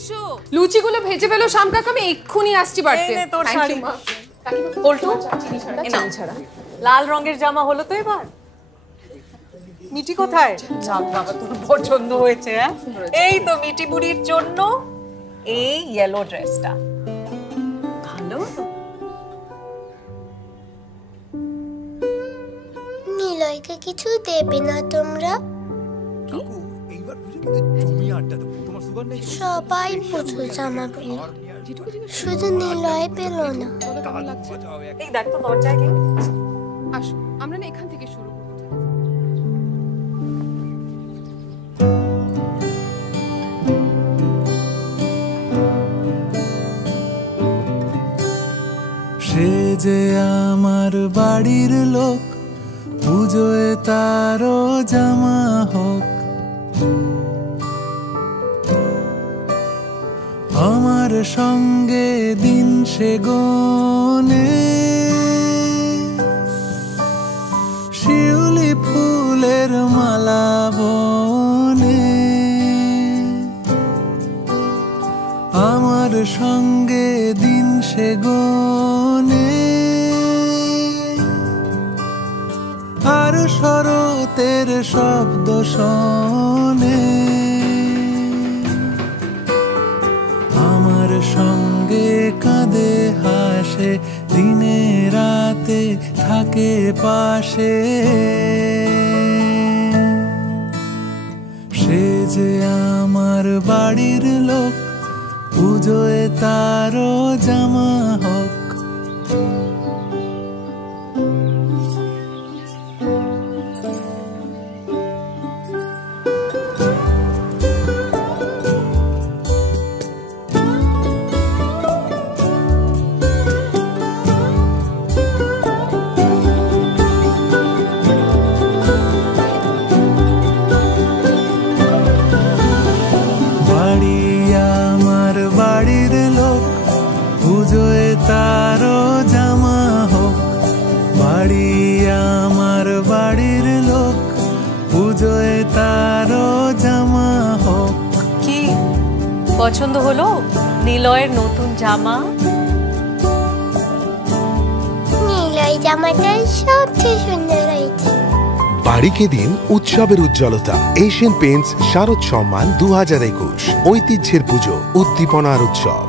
এসো। লুচিগুলো ভেজে ফেলো শাম কাকা, আমি এক্ষুনি আসছি বাড়তে। তোর শাড়ি পল্টু চিনি ছাড়া। লাল রঙের জামা হলো তো এবার? মিটি কোথায়? যাক বাবা, তোর পছন্দ হয়েছে। হ্যাঁ, এই তো মিটি বুড়ির জন্য এই ইয়েলো ড্রেসটা ভালো। নিলয়কে কিছু দেবে না তোমরা? সবাই পুজো জামা পেল, শুধু নিলয় পেল না। এই দেখ তো দরজায় কে। আসো, আমরা না এখান থেকে শুরু করব। সে যে আমার বাড়ির লোক, পুজোয় তারও জামা হোক। আমার সঙ্গে দিন সে গোনে, শিউলি ফুলের মালা বনে। আমার সঙ্গে দিন সে গোনে, আর শরতের শব্দ শোনে। আমার সঙ্গে কাঁদে হাসে, দিনে রাতে থাকে পাশে। সে যে আমার বাড়ির লোক, পুজোয় তারও জামা হোক। বাড়ির লোক, পুজোয় তারও জামা হোক। বাড়ি আমার বাড়ির লোক, পুজোয় তারও জামা হোক। কি পছন্দ হলো নিলয়ের নতুন জামা? নিলয় জামাটা সবচেয়ে সুন্দর হয়েছে। বাড়িকে দিন উৎসবের উজ্জ্বলতা। এশিয়ান পেইন্টস শারদ সম্মান 2021, ঐতিহ্যের পুজো, উদ্দীপনার উৎসব।